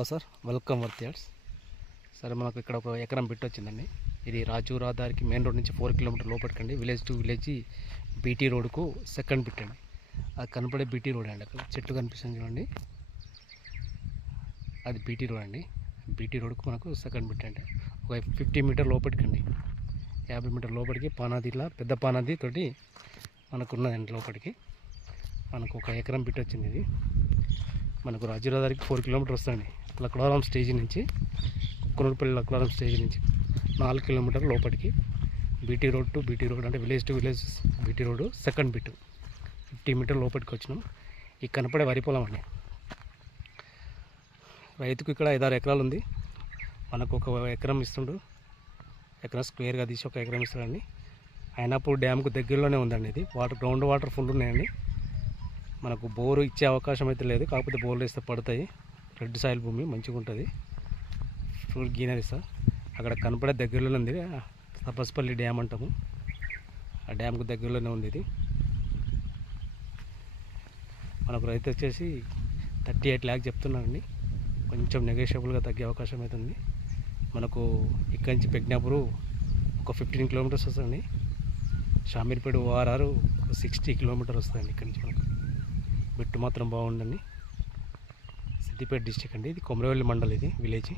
Hello sir, welcome worth yards. సరే, మనకు ఇక్కడ ఒక ఎకరం బిట్ వచ్చిందండి. ఇది రాజు రహదారికి మెయిన్ రోడ్ నుంచి 4 కిలోమీటర్ లోపలికండి. విలేజ్ టు విలేజ్ బీటీ రోడ్కు సెకండ్ బిట్ అండి. అది కనపడే బీటీ రోడ్ అండి. అక్కడ చెట్టు కనిపిస్తుంది చూడండి, అది బీటీ రోడ్ అండి. బీటీ రోడ్కు మనకు సెకండ్ బిట్ అండి. ఒక 50 మీటర్ లోపలికండి, 50 మీటర్ లోపలికి పానాదిలా పెద్ద పానాది తోటి మనకు ఉన్నదండి. లోపలికి మనకు ఒక ఎకరం బిట్ వచ్చింది. ఇది మనకు రాజు రహదారికి 4 కిలోమీటర్ వస్తుంది. లక్నవరం స్టేజ్ నుంచి, కుకునూరుపల్లి లక్నవరం స్టేజ్ నుంచి 4 కిలోమీటర్ లోపలికి BT road to BT road అంటే village to village BT road second bit 50 metre లోపలికి వచ్చినాం. ఈ కనపడే వరి పొలం అండి. రైతుకు ఇక్కడ 5-6 ఎకరాలు ఉంది. మనకు ఒక ఎకరం ఇస్తుండు, ఎకరం స్క్వేర్గా తీసి ఒక ఎకరం ఇస్తాడండి. అయినప్పుడు డ్యామ్కు దగ్గరలోనే ఉందండి. ఇది గ్రౌండ్ వాటర్ ఫుల్ ఉన్నాయండి. మనకు బోరు ఇచ్చే అవకాశం అయితే లేదు, కాకపోతే బోర్లు వేస్తే పడతాయి. రెడ్ సాయిల్ భూమి మంచిగా ఉంటుంది, ఫుల్ గ్రీనరీ సార్. అక్కడ కనపడే దగ్గరలోనే ఉంది, తపస్పల్లి డ్యామ్ అంటాము. ఆ డ్యామ్కు దగ్గరలోనే ఉంది ఇది. మనకు రైతు వచ్చేసి 38 lakhs చెప్తున్నారండి. కొంచెం నెగోషియబుల్గా తగ్గే అవకాశం అయితే ఉంది. మనకు ఇక్కడి నుంచి పెగ్నాపూర్ ఒక 15 కిలోమీటర్స్ వస్తుంది. షామీర్పేట ORR 60 కిలోమీటర్ వస్తుందండి ఇక్కడి నుంచి. మనకు బిట్టు మాత్రం బాగుందండి. సిద్దిపేట డిస్టిక్ అండి. ఇది కొమరవెల్లి మండల్, ఇది విలేజ్.